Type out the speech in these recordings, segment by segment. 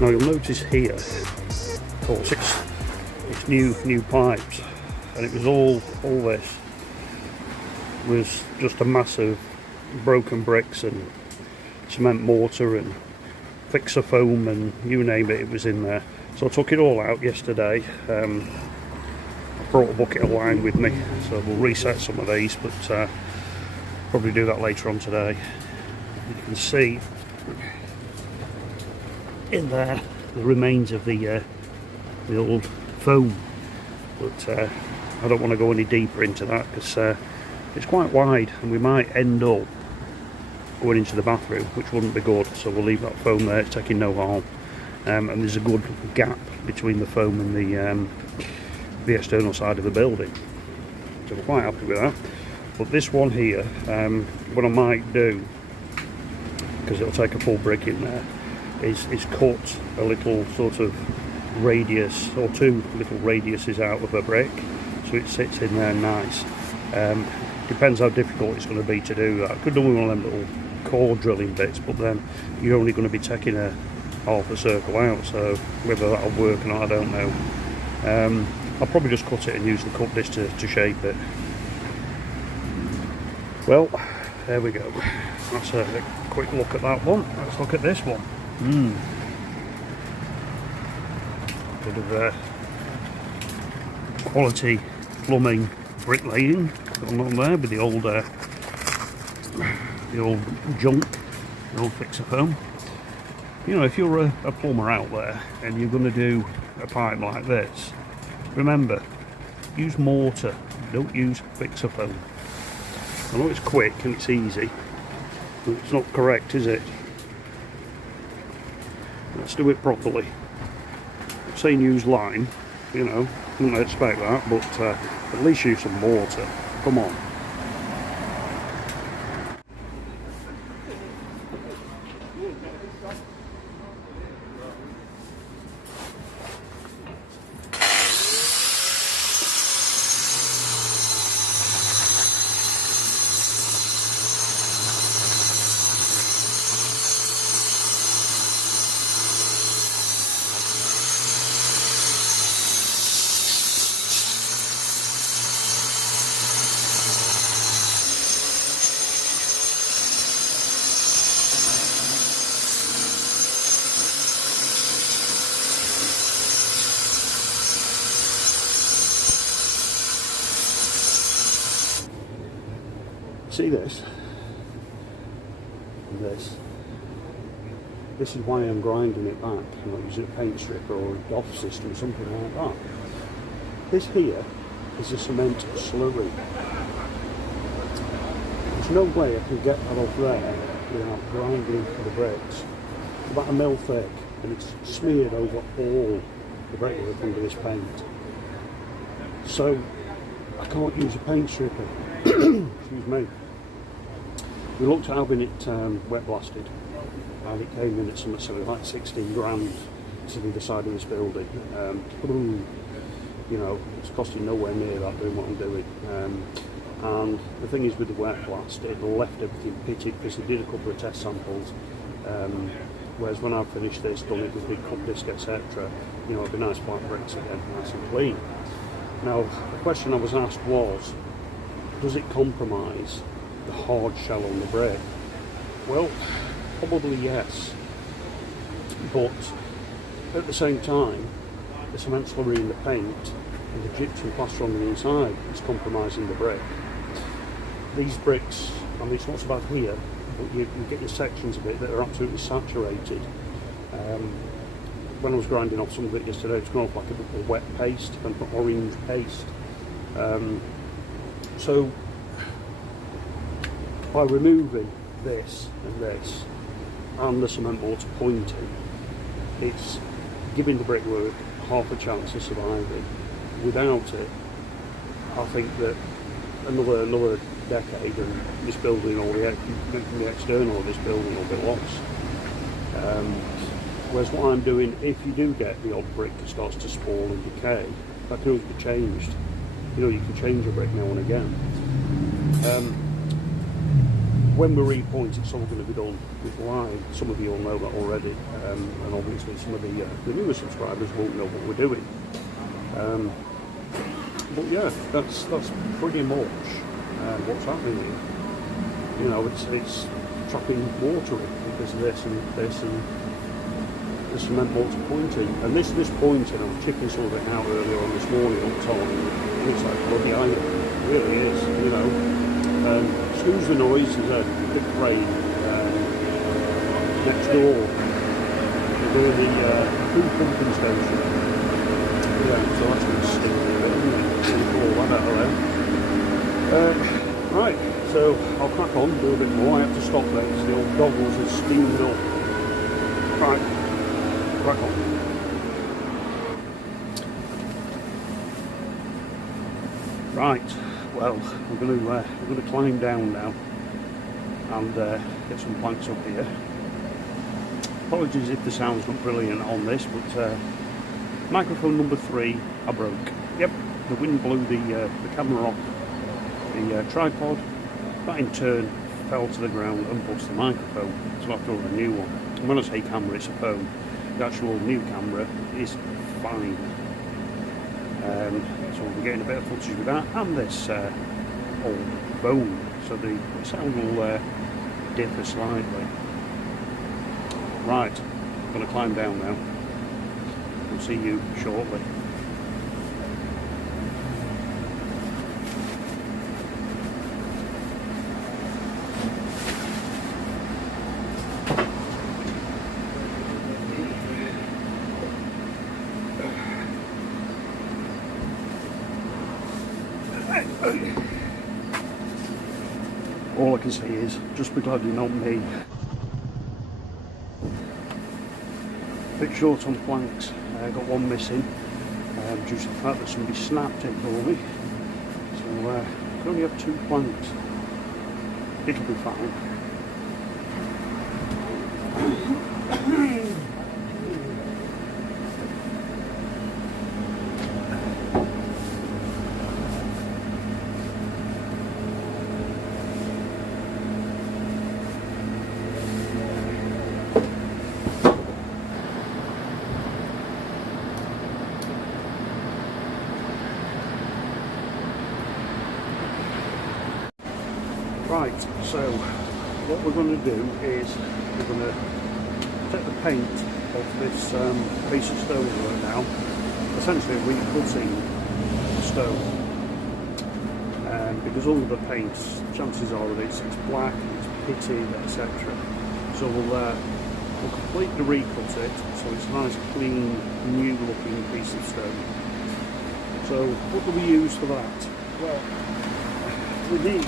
Now you'll notice here, of course, it's new pipes, and it was all this was just a mass of broken bricks and cement mortar and fixer foam and you name it, it was in there. So I took it all out yesterday. I brought a bucket of lime with me, so we'll reset some of these, but probably do that later on today. You can see in there the remains of the old foam, but I don't want to go any deeper into that because it's quite wide and we might end up going into the bathroom, which wouldn't be good, so we'll leave that foam there. It's taking no harm, and there's a good gap between the foam and the external side of the building, so we're quite happy with that. But this one here, what I might do, because it'll take a full brick in there, is cut a little sort of radius, or two little radiuses out of a brick, so it sits in there nice. Depends how difficult it's going to be to do that. I could do one of them little core drilling bits, but then you're only going to be taking a half a circle out, so whether that'll work or not I don't know. I'll probably just cut it and use the cut disc to shape it. Well, there we go. That's a quick look at that one. Let's look at this one. Bit of quality plumbing bricklaying going on there with the old junk, the old fixer foam. You know, if you're a plumber out there and you're going to do a pipe like this, remember, use mortar, don't use fixer foam. I know it's quick and it's easy, but it's not correct, is it? Let's do it properly. I'm saying use lime, you know, wouldn't expect that, but at least use some mortar. Come on. See this? And this is why I'm grinding it back. I'm not using a paint stripper or a DOF system, something like that. This here is a cement slurry. There's no way I can get that off there without grinding the bricks. It's about a mil thick and it's smeared over all the brickwork under this paint. So I can't use a paint stripper. Excuse me. We looked at having it wet blasted, and it came in at something like 16 grand to the other side of this building. You know, it's costing nowhere near that doing what I'm doing. And the thing is, with the wet blast, it left everything pitted because they did a couple of test samples. Whereas when I've finished this, done it with big cut disc, etc., you know, it'll be nice flat bricks again, nice and clean. Now, the question I was asked was, does it compromise the hard shell on the brick? Well, probably yes, but at the same time, the cement slurry in the paint and the gypsum plaster on the inside is compromising the brick. These bricks, I mean, it's not so bad here, but you get your sections of it that are absolutely saturated. When I was grinding off some of it yesterday, it's gone off like a wet paste, and orange paste. So by removing this and the cement mortar pointing, it's giving the brickwork half a chance of surviving. Without it, I think that another decade and this building, or the external of this building, will be lost. Whereas what I'm doing, if you do get the odd brick that starts to spoil and decay, that can always be changed. You know, you can change a brick now and again. when we repoint, it's all going to be done with line. Some of you will know that already, and obviously some of the newer subscribers won't know what we're doing. But yeah, that's pretty much what's happening here. You know, it's trapping water because of this and this and the cement mortar pointing. And this pointing, I was checking some of it out earlier on this morning up top. It looks like bloody iron. It really is, you know. Excuse the noise, there's a big crane next door. We're doing the food pumping station. Yeah, so that's going to stick a bit, isn't it? All that out there. Right, so I'll crack on, do a bit more. I have to stop there because the old goggles are steaming up. Right, crack on. Right, well, we're going to climb down now and get some planks up here. Apologies if the sound's not brilliant on this, but microphone number 3 I broke. Yep, the wind blew the camera off the tripod. That in turn fell to the ground and bust the microphone, so I have to order a new one. And when I say camera, it's a phone. The actual new camera is fine. So we'll be getting a bit of footage with that and this old phone, so the sound will differ slightly. Right, I'm going to climb down now. We'll see you shortly. All I can say is, just be glad you're not me. Bit short on planks, got one missing, due to the fact that somebody snapped it for me. So I only have 2 planks. It'll be fine. Right, so what we're going to do is we're going to take the paint off this piece of stonework now, essentially recutting the stone, because under the paint, chances are that it's black, it's pitted, etc. So we'll completely recut it so it's a nice, clean, new looking piece of stone. So what do we use for that? Well, we need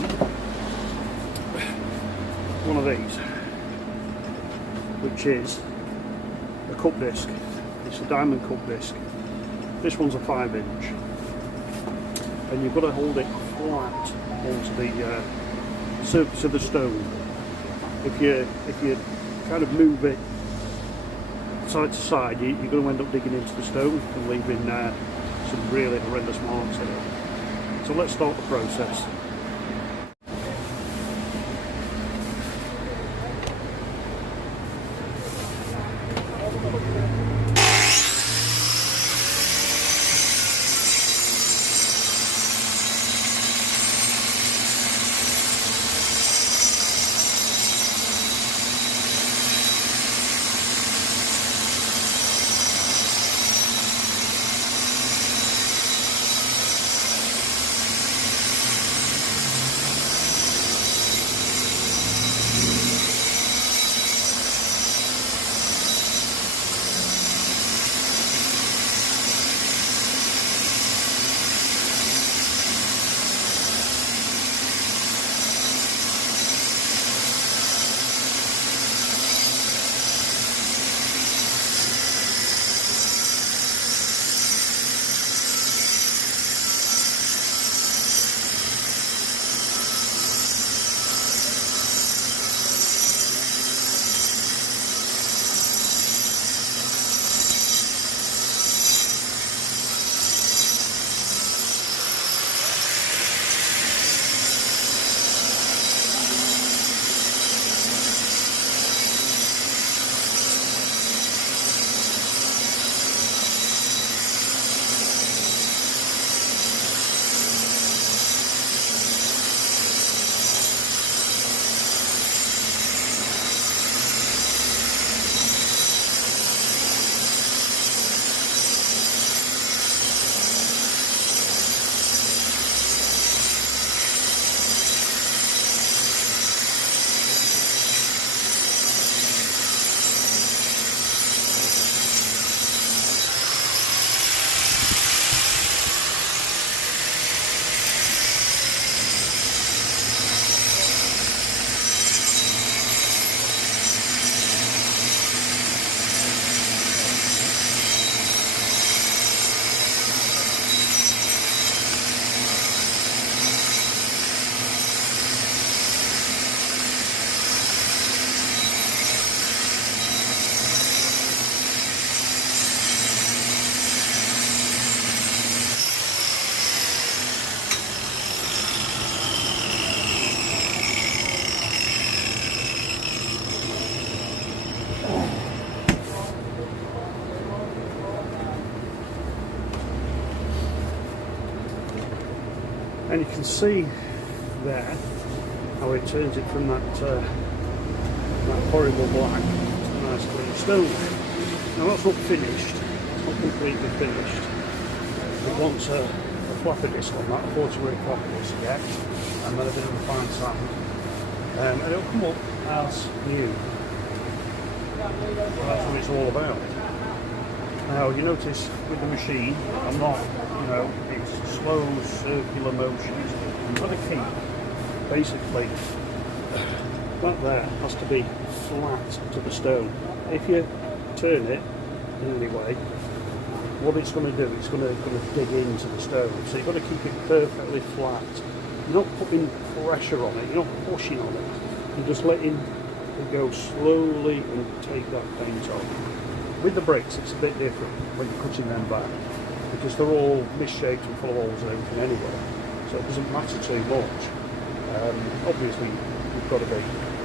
one of these, which is a cup disc. It's a diamond cup disc. This one's a 5-inch, and you've got to hold it flat onto the surface of the stone. If you kind of move it side to side, you're going to end up digging into the stone and leaving some really horrendous marks in it. So let's start the process. you can see there how it turns it from that horrible black to a nice clean stone. Now that's not finished, it's not completely finished. It wants a flapper disc on that, a 40-weight flapper disc yet, and then a bit of a fine sand. And it'll come up as new. That's what it's all about. Now you notice with the machine, I'm not, it's slow circular motions. You've got to keep, basically, that there has to be flat to the stone. If you turn it in any way, what it's going to do, it's going to dig into the stone. So you've got to keep it perfectly flat. You're not putting pressure on it, you're not pushing on it. You're just letting it go slowly and take that paint off. With the bricks, it's a bit different when you're cutting them back, because they're all misshaped and full of holes and everything anyway. So it doesn't matter too much. Obviously, you've got to be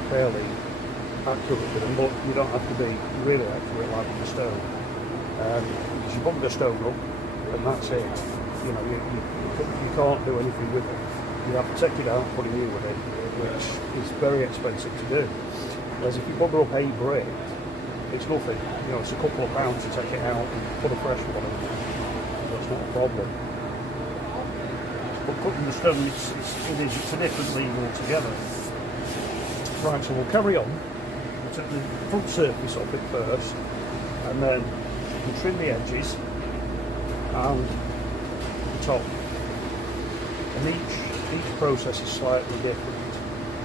fairly accurate with them, but you don't have to be really accurate like with the stone. Because you bump the stone up and that's it. You can't do anything with it. You have to take it out and put a new one in, which is very expensive to do. Whereas if you bugger up a brick, it's nothing. It's a couple of pounds to take it out and put a fresh one in there. That's not a problem. But cutting the stone, it's a different league altogether. Right, so we'll carry on. We'll take the front surface off it first, and then we'll trim the edges and the top. And each process is slightly different,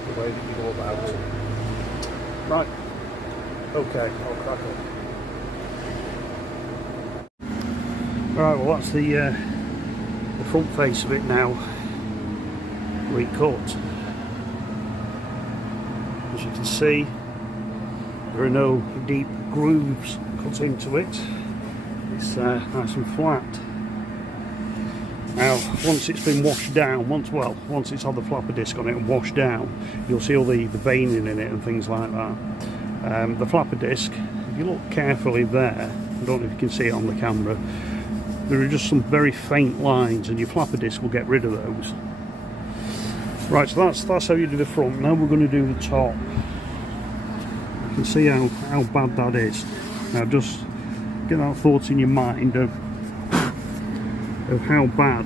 the way that you go about it. Right, okay, I'll crack on. Right, well that's the front face of it now recut. As you can see, there are no deep grooves cut into it. It's nice and flat. Now, once it's been washed down, once it's had the flapper disc on it and washed down, you'll see all the veining in it and things like that. The flapper disc, if you look carefully there, I don't know if you can see it on the camera, there are just some very faint lines, and your flapper disc will get rid of those. Right, so that's how you do the front. Now we're going to do the top. You can see how bad that is. Now just get that thought in your mind of how bad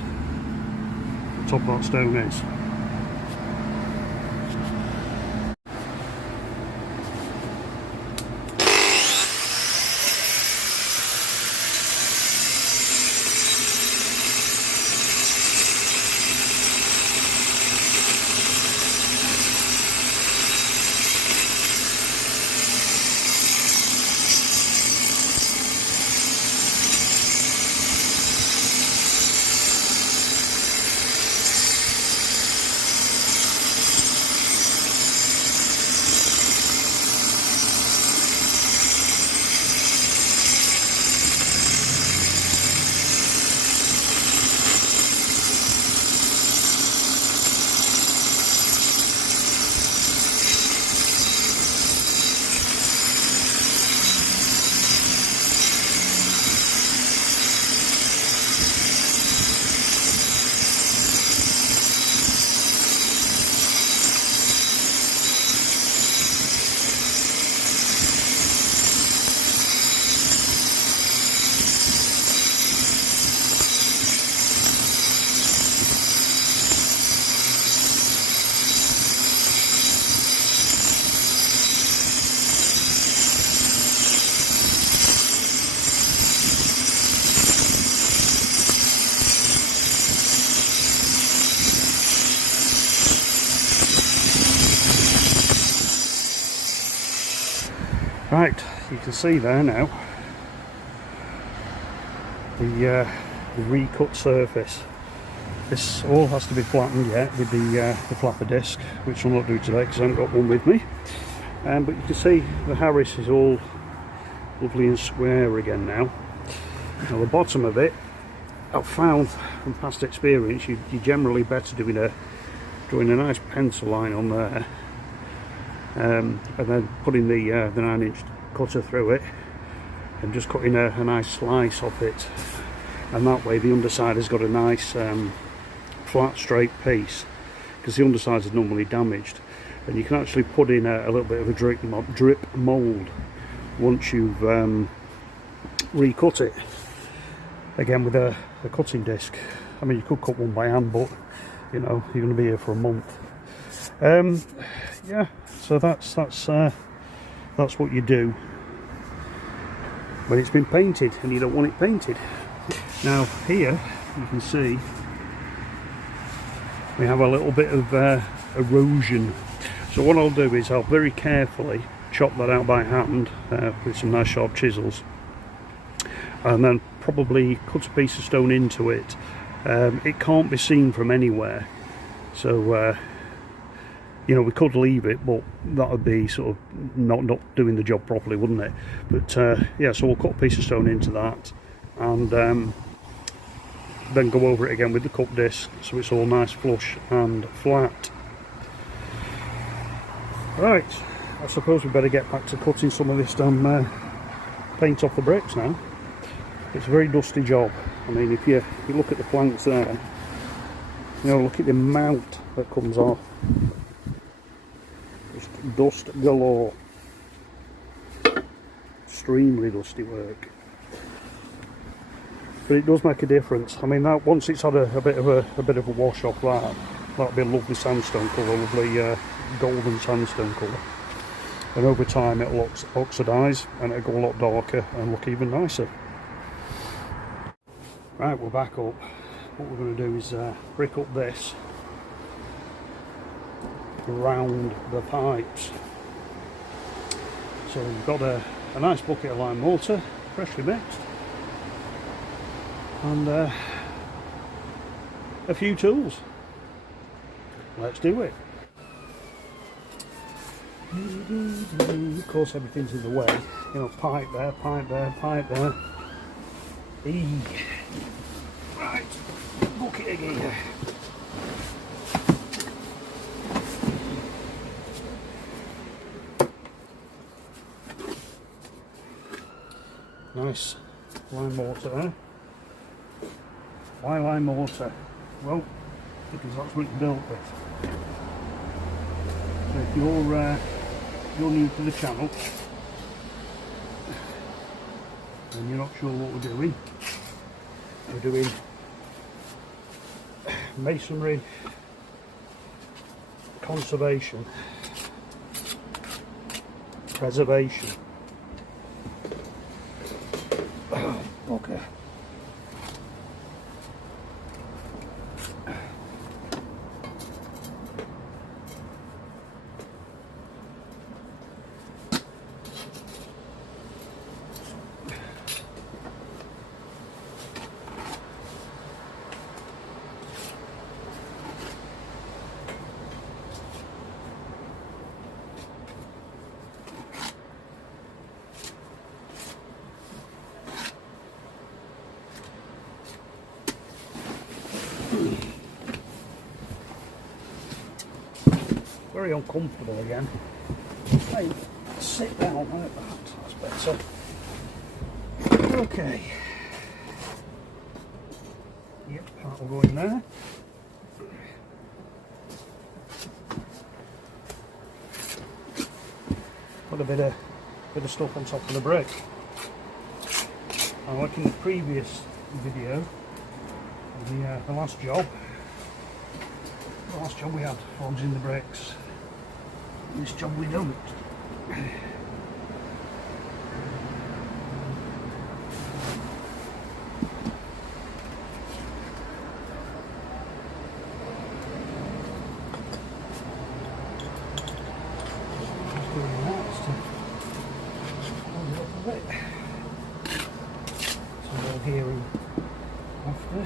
the top of that stone is. Right, you can see there now the recut surface. This all has to be flattened yet with the flapper disc, which I'll not do today because I haven't got one with me. But you can see the Harris is all lovely and square again now. Now the bottom of it, I've found from past experience, you're generally better drawing a nice pencil line on there, and then putting the 9-inch cutter through it and just cutting a nice slice off it, and that way the underside has got a nice flat straight piece, because the undersides are normally damaged, and you can actually put in a little bit of a drip mould once you've recut it again with a cutting disc. I mean, you could cut one by hand, but you know, you're going to be here for a month. Yeah, so that's what you do when it's been painted and you don't want it painted. Now here you can see we have a little bit of erosion, so what I'll do is I'll very carefully chop that out by hand with some nice sharp chisels, and then probably cut a piece of stone into it. It can't be seen from anywhere, so you know, we could leave it, but that would be sort of not doing the job properly, wouldn't it? But yeah, so we'll cut a piece of stone into that, and then go over it again with the cut disc so it's all nice, flush and flat. Right, I suppose we better get back to cutting some of this paint off the bricks now. It's a very dusty job. I mean, if you look at the planks there, you know, look at the amount that comes off. Just dust galore. Extremely dusty work. But it does make a difference. I mean, that once it's had a bit of a wash off, that'll be a lovely sandstone colour, lovely golden sandstone colour. And over time it'll oxidise and it'll go a lot darker and look even nicer. Right, we're back up. What we're going to do is brick up this around the pipes. So we've got a nice bucket of lime mortar, freshly mixed, and a few tools. Let's do it. Of course, everything's in the way. You know, pipe there, pipe there, pipe there. Right, bucket again. Nice lime mortar there. Why lime mortar? Well, because that's what it's built with. So if you're new to the channel and you're not sure what we're doing masonry conservation, preservation. Okay. Very uncomfortable again. Hey, sit down like that, that's better. Okay. Yep, that will go in there. Put a bit of stuff on top of the brick. And like in the previous video, the last job we had holes in the bricks. This job we don't. Hearing after.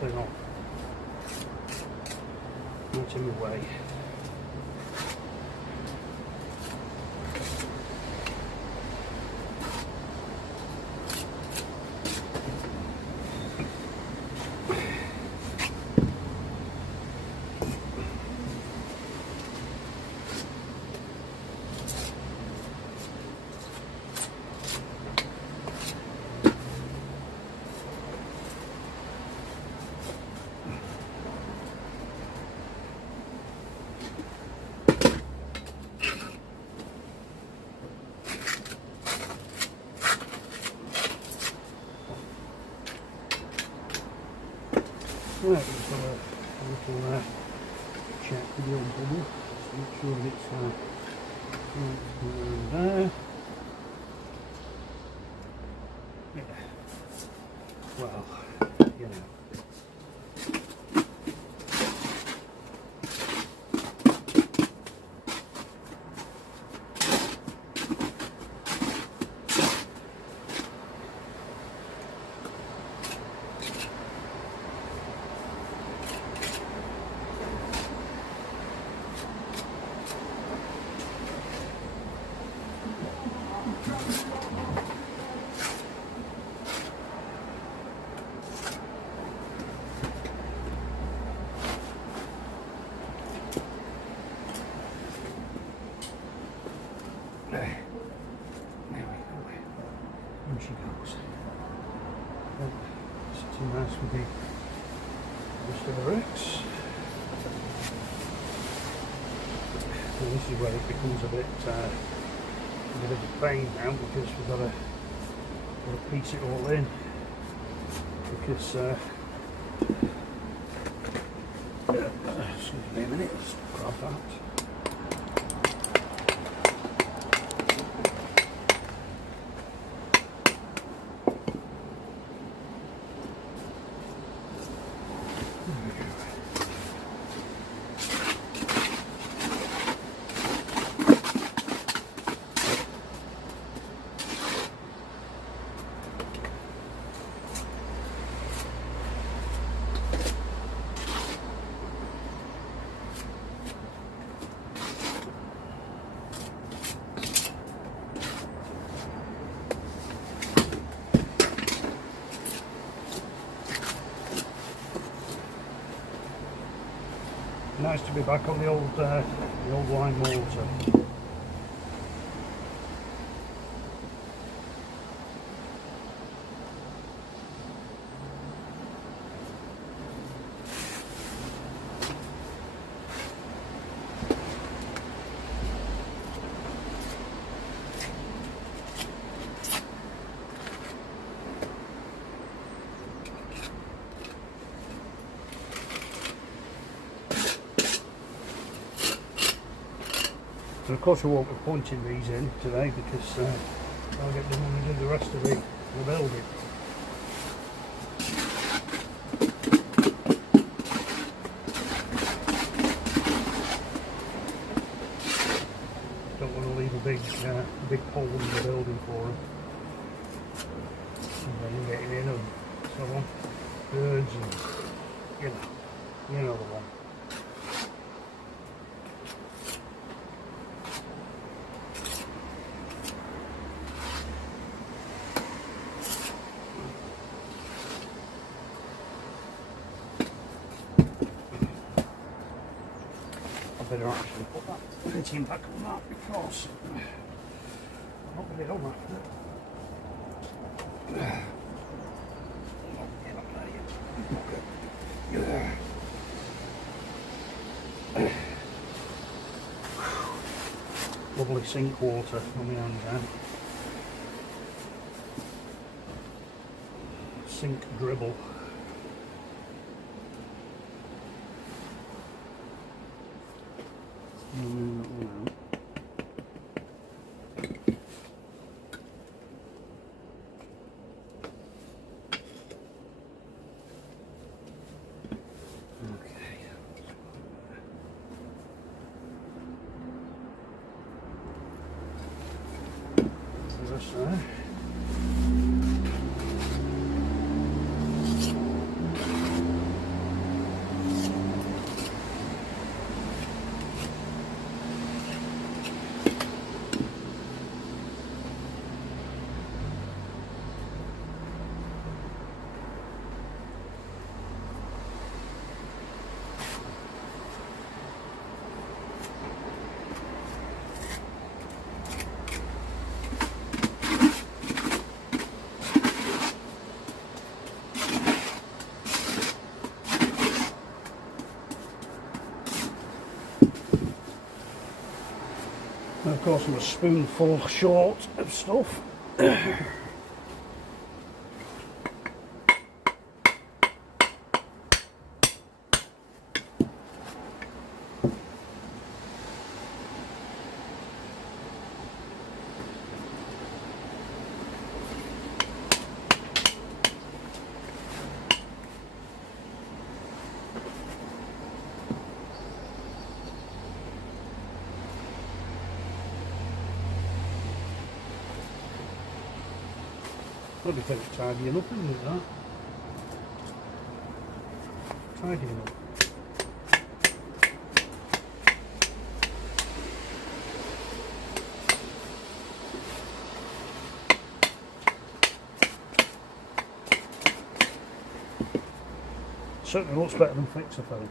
thing on. Not in the way. Right, we've got a little check with the old bubble, just to make sure that it's right there. Yeah. Well, you know. There we go. In she goes. Sitting nice with the Mr. X. And this is where it becomes a bit of a pain now, because we've got to piece it all in. Because excuse me a minute, let's grab that. Nice to be back on the old lime mortar. And of course we won't be pointing these in today, because I'll get them on to do the rest of the building. Don't want to leave a big hole in the building for them. And then getting in and so on. Birds and you know the one. I better actually put that fitting back on that, because I'm not going to be on that. Lovely sink water on my hands now. Sink dribble. There. And of course I'm a spoonful short of stuff. What do you think? Tidying up, isn't it, that? Tidying up. Certainly looks better than fix-a-foam.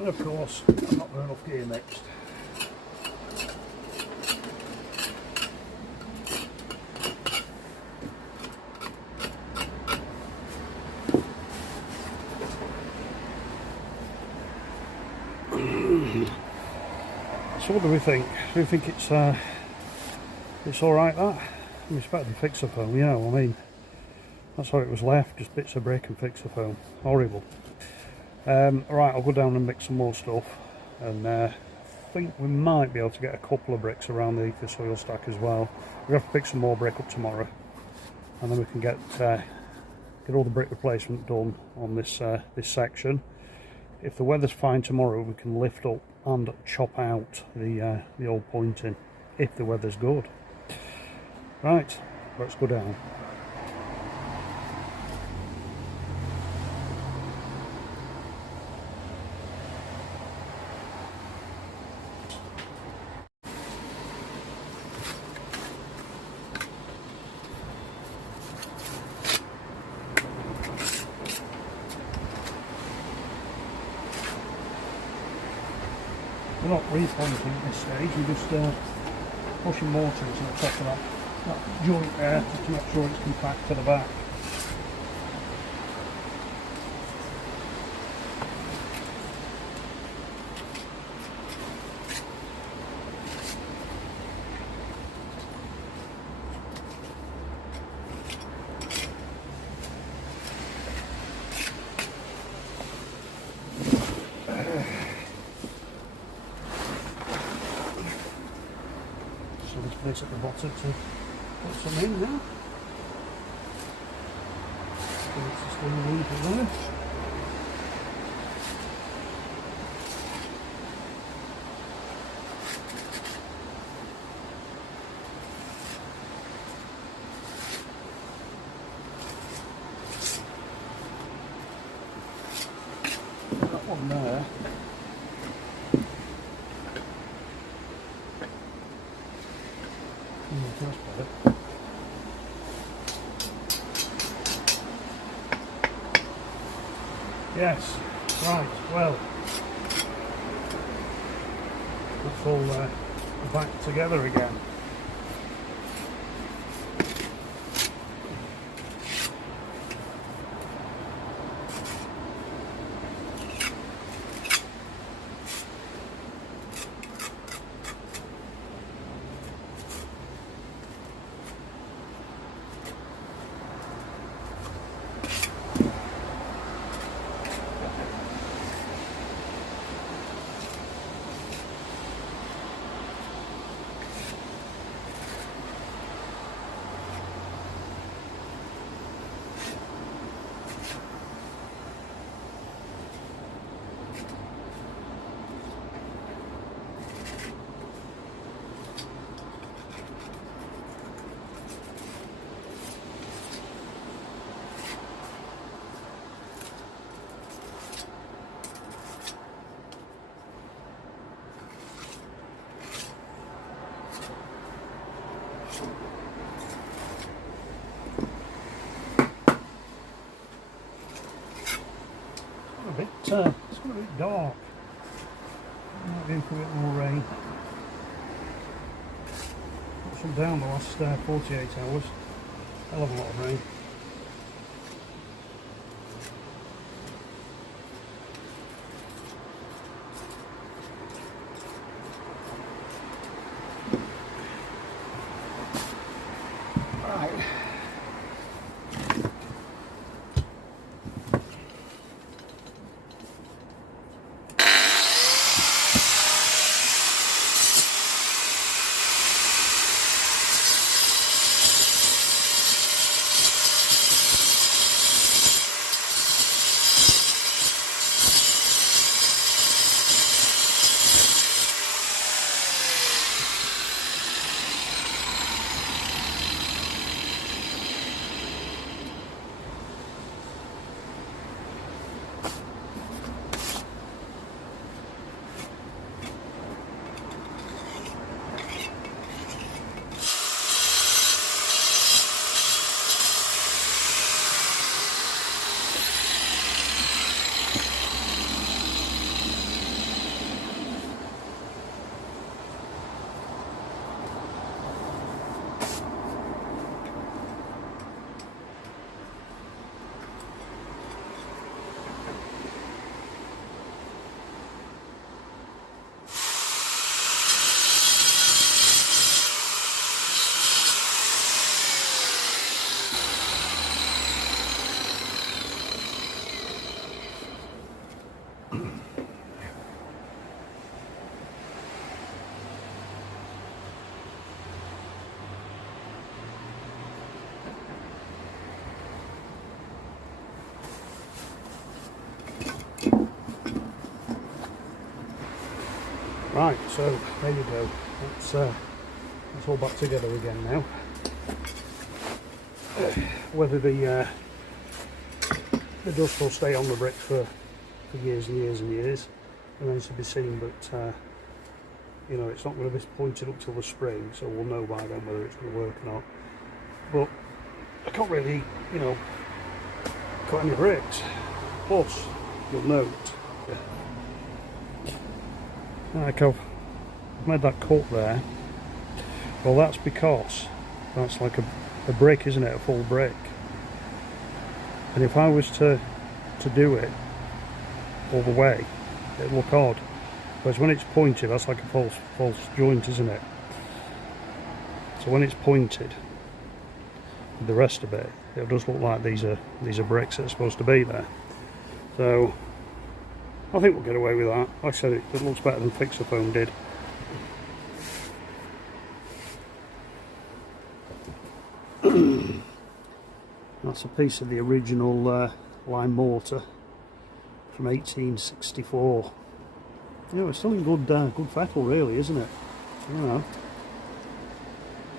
And of course, I've not got enough gear mixed. So what do we think? Do we think it's alright, that? I expect to fix the foam, yeah, I mean, that's how it was left, just bits of brick and fix the foam. Horrible. Right, I'll go down and mix some more stuff, and I think we might be able to get a couple of bricks around the soil stack as well. We'll have to pick some more brick up tomorrow, and then we can get all the brick replacement done on this this section. If the weather's fine tomorrow, we can lift up and chop out the old pointing, if the weather's good. Right, let's go down. We're not repointing at this stage, we're just pushing mortar into the top of that joint there, just to make sure it's compact to the back. So there's place at the bottom to put some in now. So it's just going to leave it there. That one there. That's better. Yes, right, well, that's all back together again. it's got a bit dark. Might be in for a bit more rain. Got some down the last 48 hours. Hell of a lot of rain. Right. Right, so there you go. That's all back together again now. Whether the dust will stay on the brick for years and years and years remains to be seen, but you know, it's not going to be pointed up till the spring, so we'll know by then whether it's going to work or not. But I can't really, you know, cut any bricks. Plus, you'll note, like I've made that cut there. Well, that's because that's like a brick, isn't it? A full brick. And if I was to do it all the way, it'd look odd. Whereas when it's pointed, that's like a false joint, isn't it? So when it's pointed, the rest of it, it does look like these are bricks that are supposed to be there. So I think we'll get away with that. Like I said, it looks better than Fixer Foam did. That's a piece of the original lime mortar from 1864. You know, it's still in good fettle, really, isn't it? You know,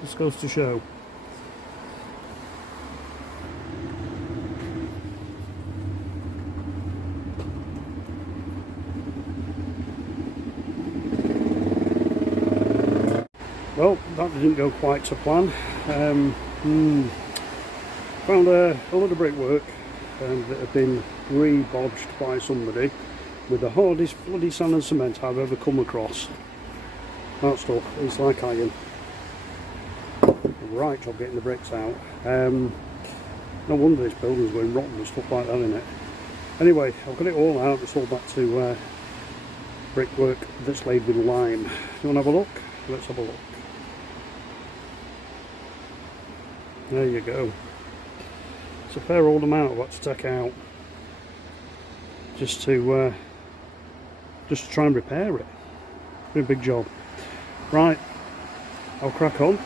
just goes to show. Well, that didn't go quite to plan. Found a lot of brickwork that had been re-bodged by somebody with the hardest bloody sand and cement I've ever come across. That stuff is like iron. Right job getting the bricks out. No wonder this building's going rotten and stuff like that, isn't it? Anyway, I've got it all out. It's all back to brickwork that's laid with lime. You want to have a look? Let's have a look. There you go. It's a fair old amount of what to take out just to try and repair it. Pretty big job. Right, I'll crack on.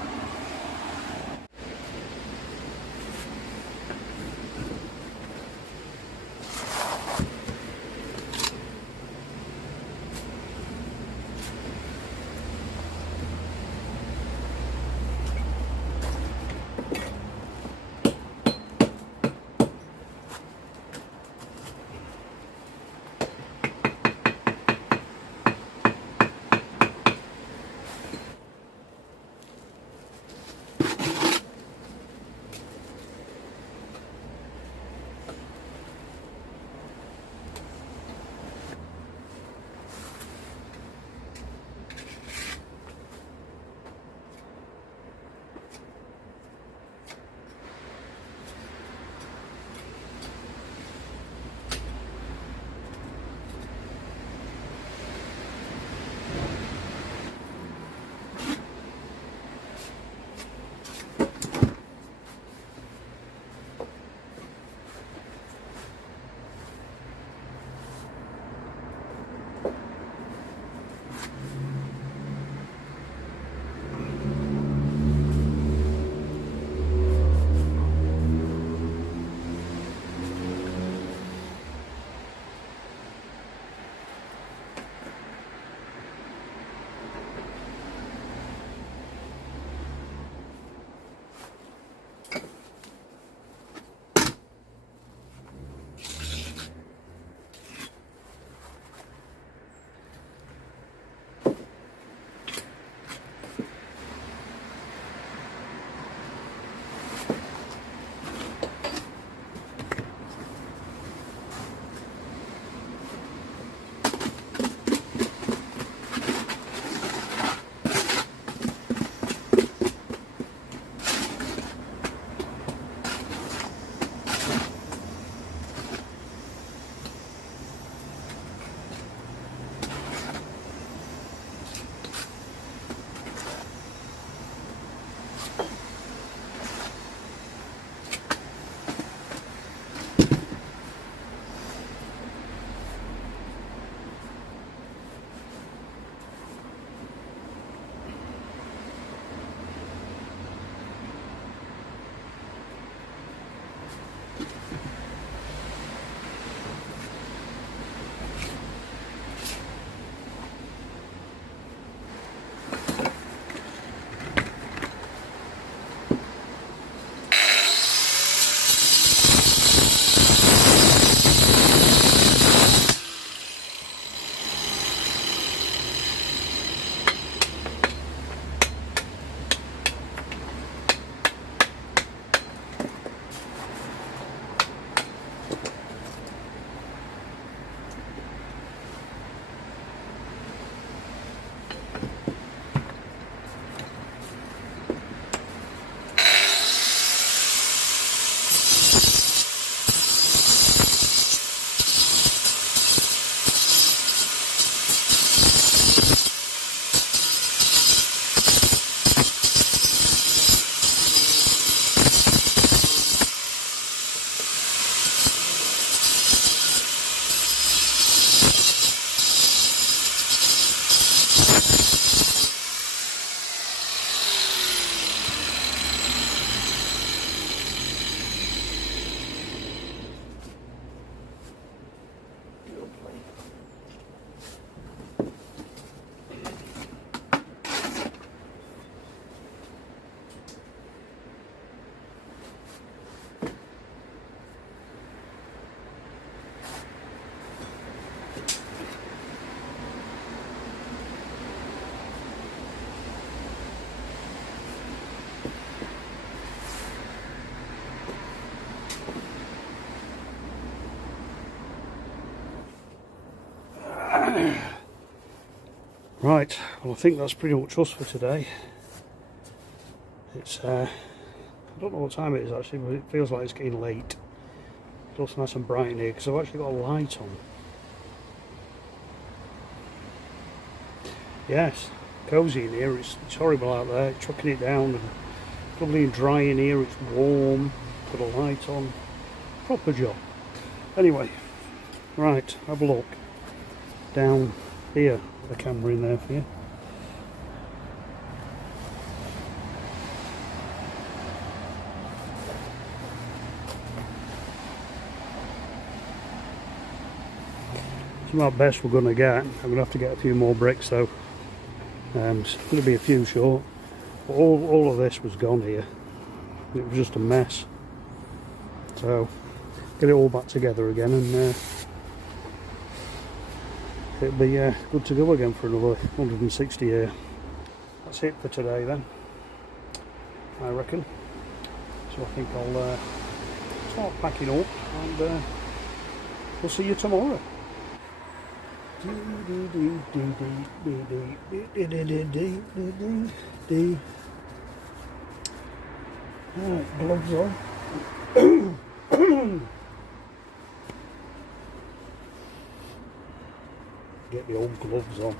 Right, well I think that's pretty much us for today. It's I don't know what time it is actually, but it feels like it's getting late. It's also nice and bright in here because I've actually got a light on. Yes, cosy in here. It's horrible out there. It's trucking it down and lovely and dry in here. It's warm. Got a light on. Proper job. Anyway, right, have a look down here. The camera in there for you. It's not best we're going to get. I'm going to have to get a few more bricks though. It's going to be a few short. But all of this was gone here. It was just a mess. So get it all back together again, and it'll be good to go again for another 160 here. That's it for today then, I reckon. So I think I'll start packing up, and we'll see you tomorrow. Right, gloves on. Get the old gloves on.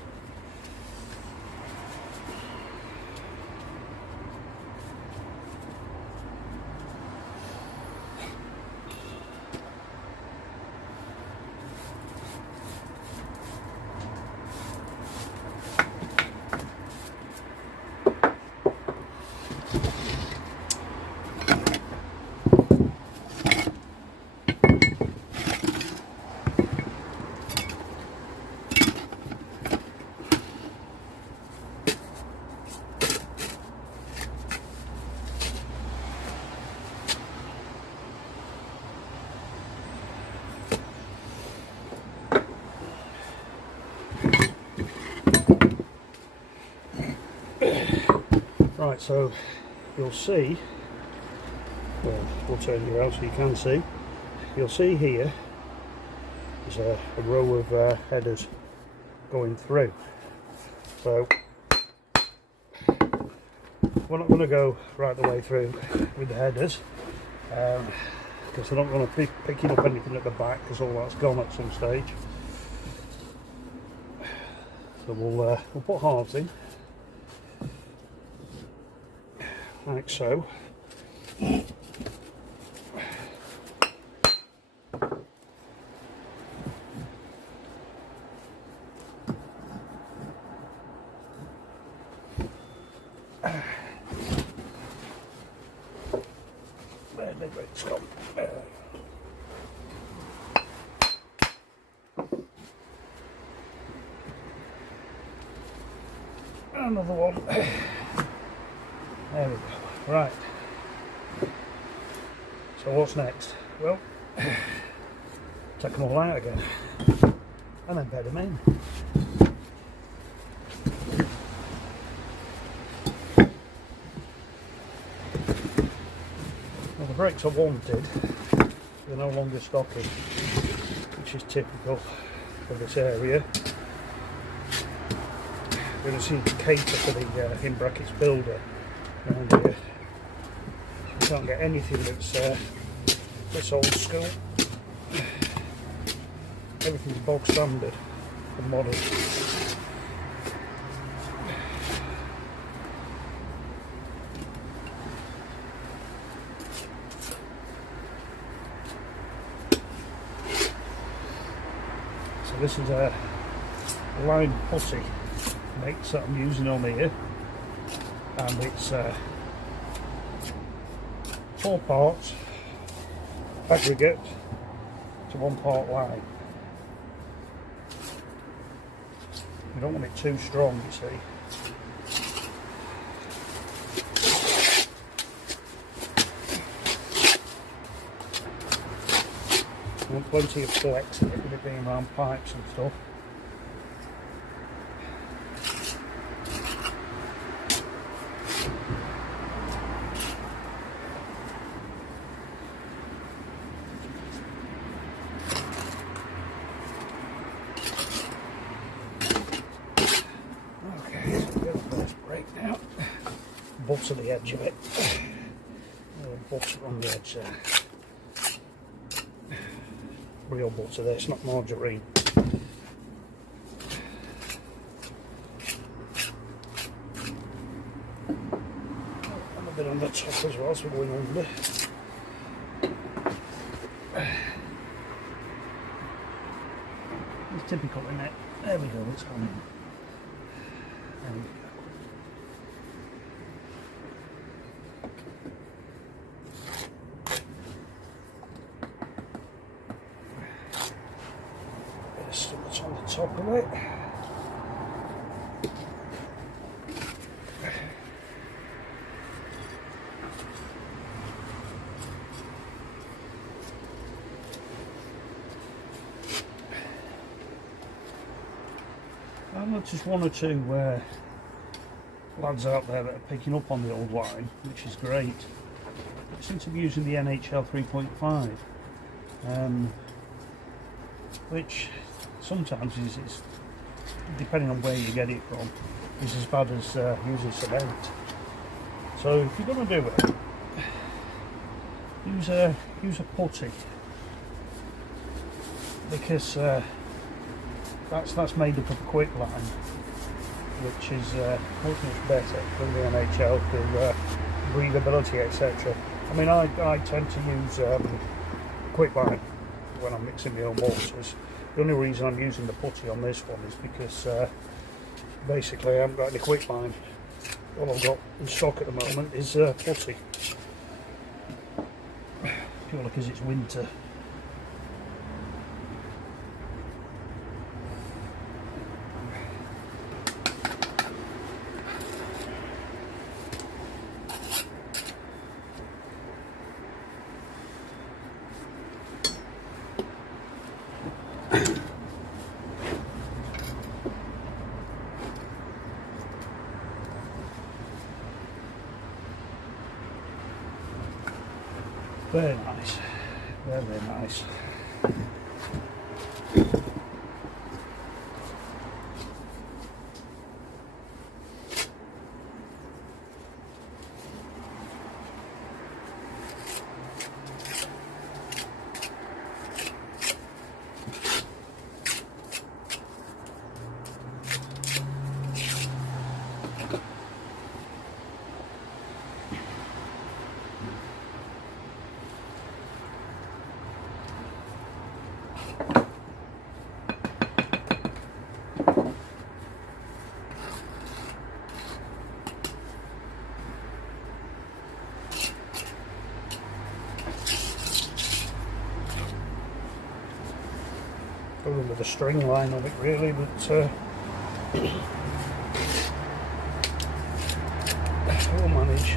Right, so you'll see, well, we'll turn you around so you can see, you'll see here there's a row of headers going through. So we're not going to go right the way through with the headers, because we're not going to be picking up anything at the back, because all that's gone at some stage. So we'll put halves in, like so. There the bricks gone. Another one. There we go. Right. So what's next? Well, take them all out again and then bed them in. Well, the bricks I wanted, they're no longer stocking, which is typical of this area. You're going to see the cater for the in brackets builder around here. You can't get anything that's old school. Everything's bog standard and modern. So this is a line putty mix that I'm using on here, and it's 4 parts aggregate to 1 part lime. You don't want it too strong, you see. You want plenty of flex in it, with it being around pipes and stuff. butter the edge of it. Butter on the edge there. Real butter there, it's not margarine. And a bit on the top as well, so we're going under. It's typical, isn't it? There we go, it's on. There we go. Bit of starch on the top of it. And just one or two lads out there that are picking up on the old wine, which is great. They seem to be using the NHL 3.5, which sometimes is, depending on where you get it from, is as bad as using cement. So if you're going to do it, use a putty, because that's made up of quicklime, which is much better than the NHL for breathability, etc. I mean, I tend to use quicklime when I'm mixing my own mortars. The only reason I'm using the putty on this one is because basically I haven't got any quicklime. All I've got in stock at the moment is putty, purely because it's winter. Very nice, very, very nice. Probably with a string line on it really, but we'll manage.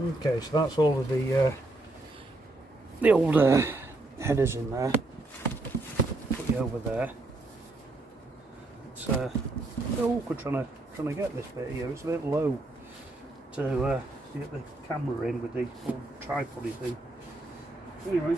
Okay, so that's all of the old headers in there. Put you over there. It's a bit awkward trying to get this bit here. It's a bit low to get the camera in with the old tripod thing. Anyway.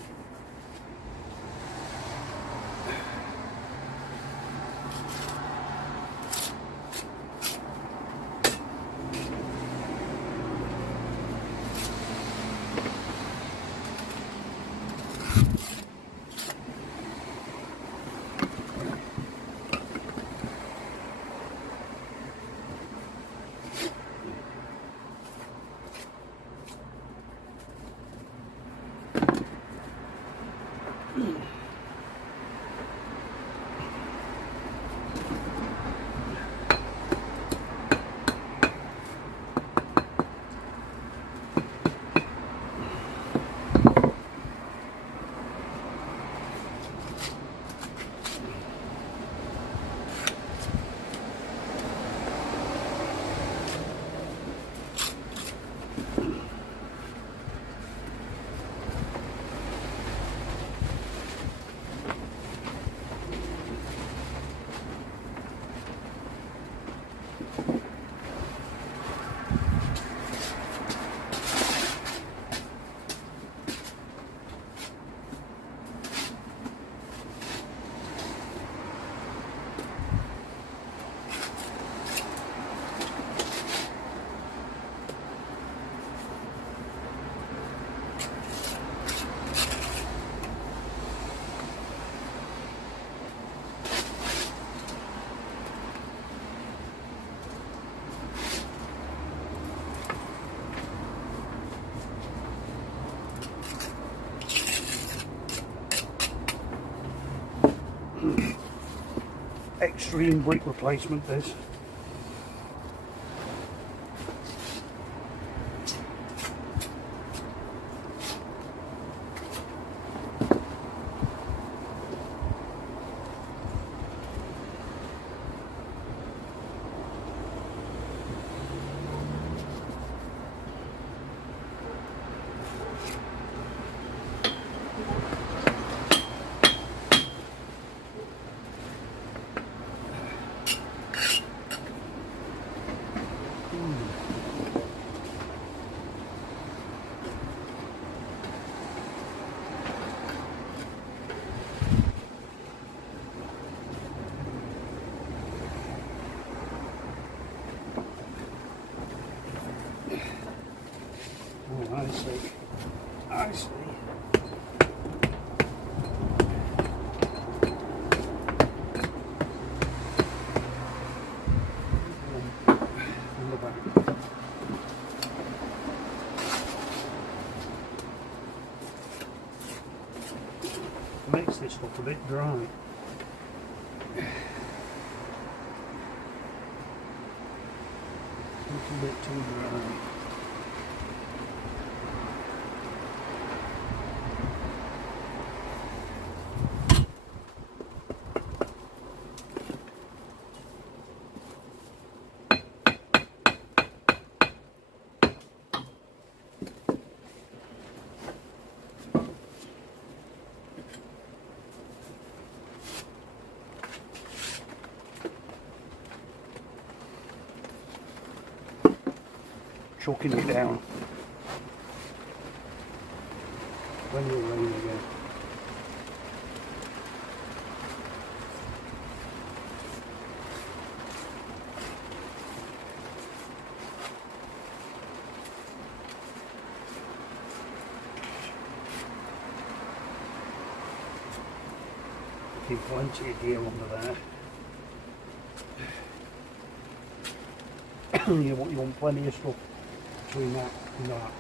Extreme brick replacement this. Oh, I see. I see. On the back. Makes this look a bit dry. A little bit too dry. Choking it down. When will rain again. Keep plenty of gear under there. You want plenty of stuff between that and that.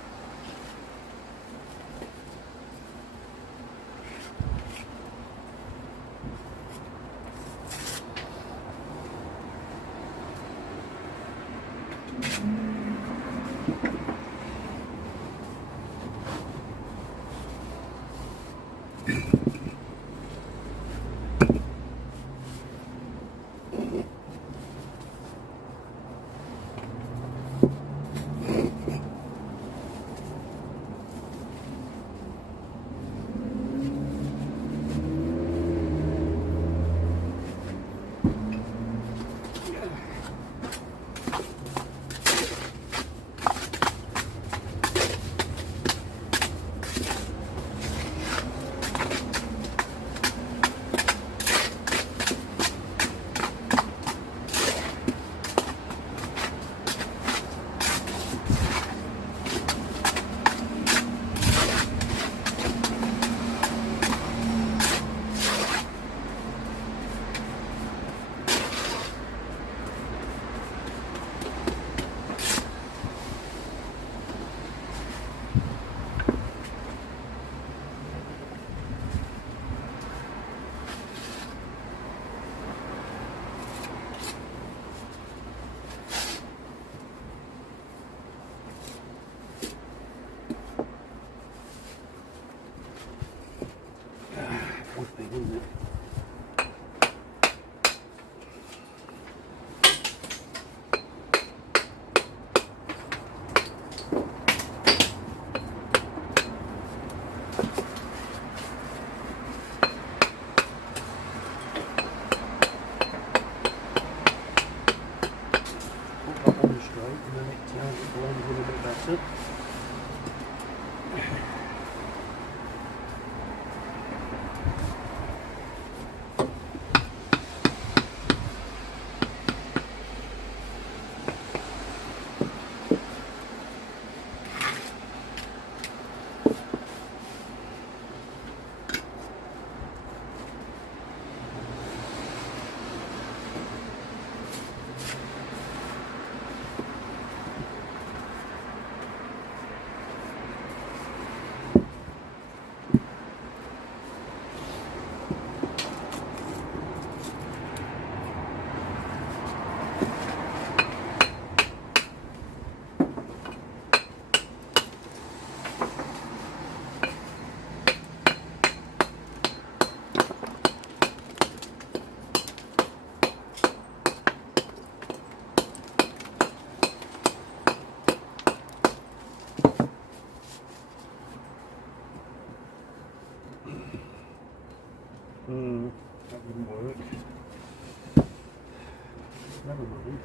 that wouldn't work. Never mind.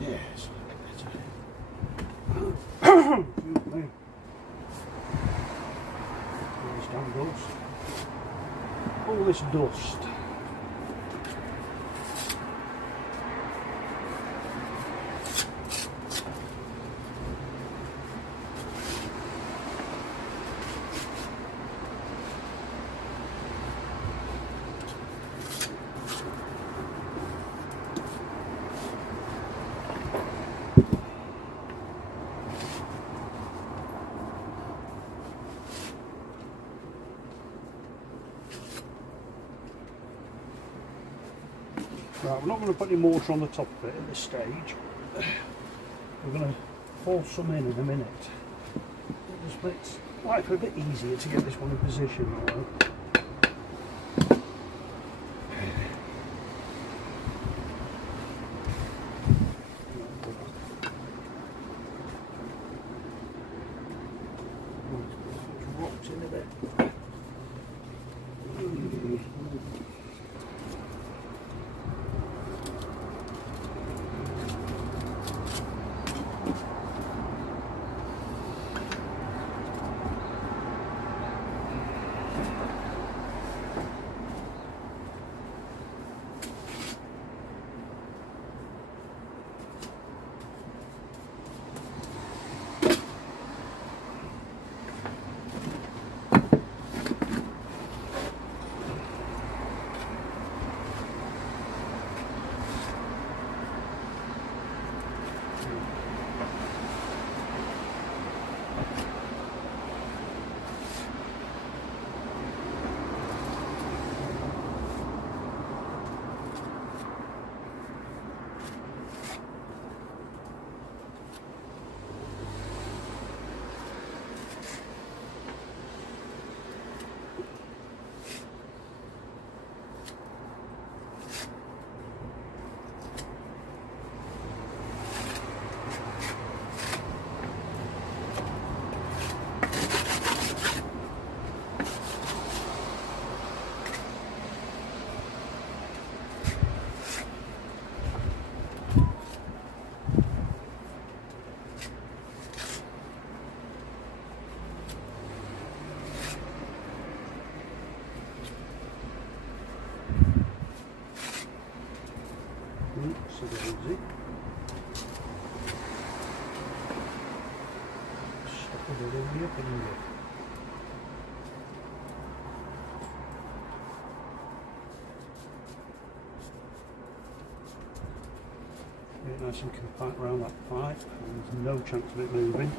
Yes, better. All this dust. Right, we're not going to put any mortar on the top of it at this stage. We're going to pour some in a minute. It just makes life a bit easier to get this one in position. Dropped in a bit. Oopsie-daisy. Stuck it in your finger. Get it nice and compact around that pipe, and there's no chance of it moving.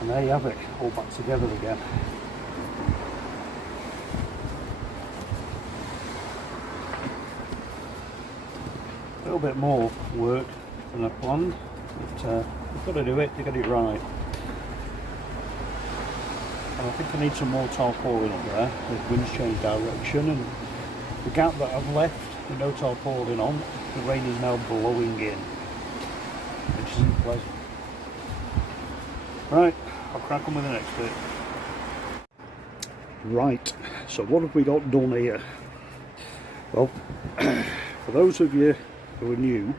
And there you have it, all back together again. A little bit more work than I planned, but you've got to do it to get it right. and I think I need some more tarpaulin up there. The wind's changed direction, and the gap that I've left with no tarpaulin on, the rain is now blowing in, which isn't pleasant. Right, I'll crack on with the next bit. Right, so what have we got done here? Well, for those of you who are new,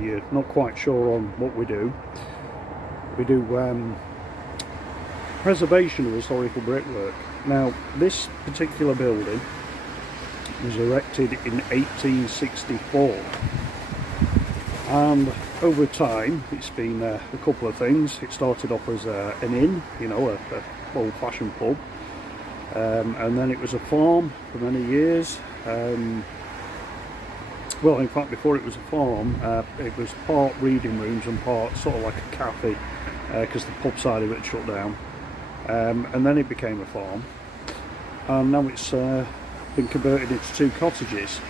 you're not quite sure on what we do preservation of historical brickwork. Now, this particular building was erected in 1864, and over time it's been a couple of things. It started off as an inn, you know, a old-fashioned pub, and then it was a farm for many years. Well, in fact, before it was a farm, it was part reading rooms and part sort of like a cafe, because the pub side of it shut down, and then it became a farm, and now it's been converted into 2 cottages.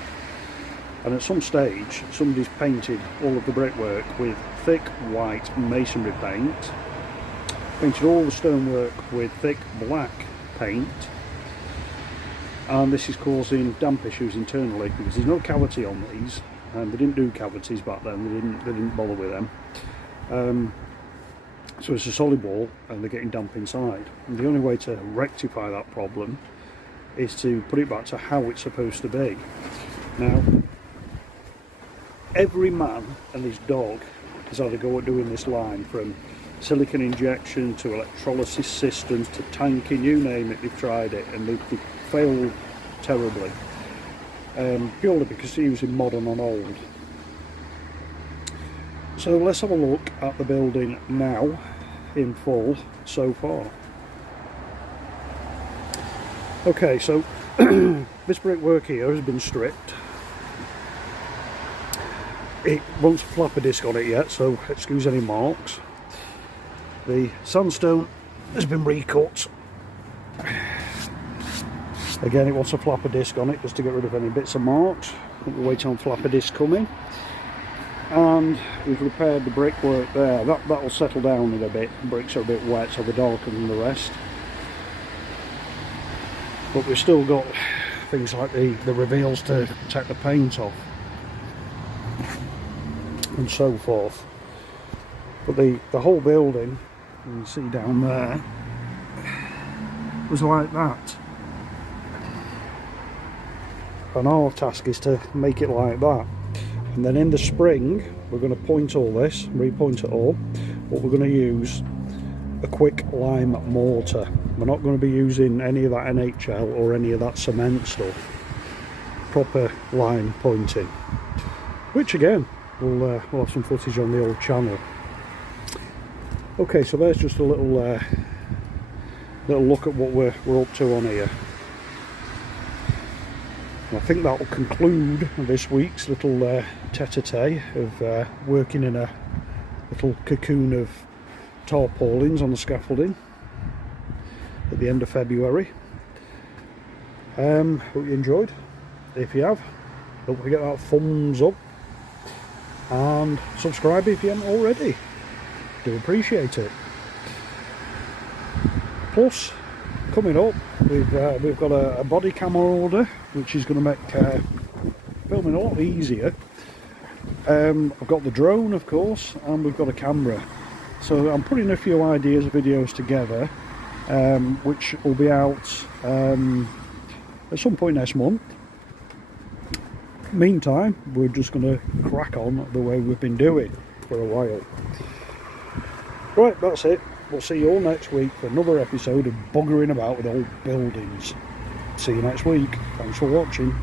And at some stage somebody's painted all of the brickwork with thick white masonry paint, painted all the stonework with thick black paint, and this is causing damp issues internally because there's no cavity on these, and they didn't do cavities back then. They didn't bother with them. So it's a solid wall and they're getting damp inside, and the only way to rectify that problem is to put it back to how it's supposed to be. Now, every man and his dog has had a go at doing this line, from silicon injection to electrolysis systems to tanking, you name it, they've tried it, and they've failed terribly, purely because they're using modern on old. So let's have a look at the building now in full so far. Okay, so this brickwork here has been stripped. It won't flap a disc on it yet, so excuse any marks. The sandstone has been recut. Again, it wants a flapper disc on it just to get rid of any bits of marks. We're waiting on flapper disc coming. And we've repaired the brickwork there. That'll settle down in a bit. The bricks are a bit wet, so they're darker than the rest. But we've still got things like the reveals to take the paint off, and so forth. But the whole building, you can see down there, was like that. And our task is to make it like that. And then in the spring, we're going to point all this, repoint it all, but we're going to use a quick lime mortar. We're not going to be using any of that NHL or any of that cement stuff. Proper lime pointing, which again, we'll have some footage on the old channel. Okay, so there's just a little look at what we're up to on here. I think that will conclude this week's little tete-a-tete of working in a little cocoon of tarpaulins on the scaffolding at the end of February. Hope you enjoyed. If you have, don't forget that thumbs up and subscribe if you haven't already. Do appreciate it. Plus, coming up, we've got a body camera order, which is going to make filming a lot easier. I've got the drone, of course, and we've got a camera. So I'm putting a few ideas of videos together, which will be out at some point next month. Meantime, we're just going to crack on the way we've been doing for a while. Right, that's it. We'll see you all next week for another episode of buggering about with old buildings. See you next week. Thanks for watching.